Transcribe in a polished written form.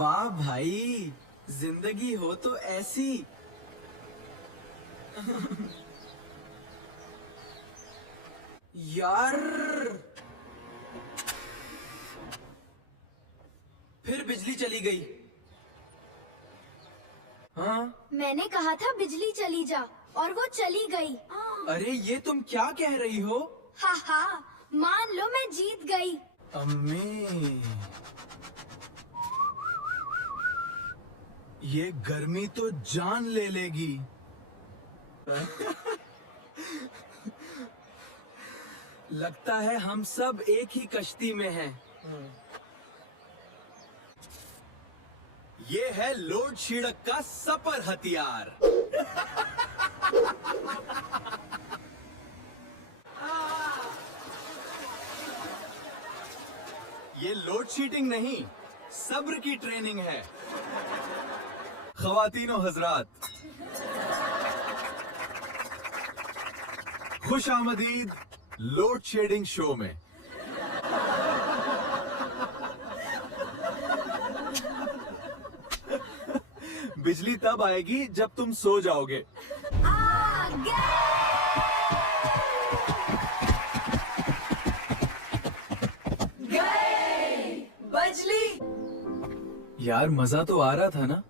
वाह भाई, जिंदगी हो तो ऐसी। यार, फिर बिजली चली गई। हाँ, मैंने कहा था बिजली चली जा, और वो चली गई। अरे ये तुम क्या कह रही हो? हा हा, मान लो मैं जीत गई। अम्मी, ये गर्मी तो जान ले लेगी। लगता है हम सब एक ही कश्ती में हैं। ये है लोड शिड़क का सपर हथियार। ये लोड शीटिंग नहीं, सब्र की ट्रेनिंग है। ख्वातीनो हजरात, खुश आमदीद लोड शेडिंग शो में। बिजली तब आएगी जब तुम सो जाओगे। बजली। यार मजा तो आ रहा था ना?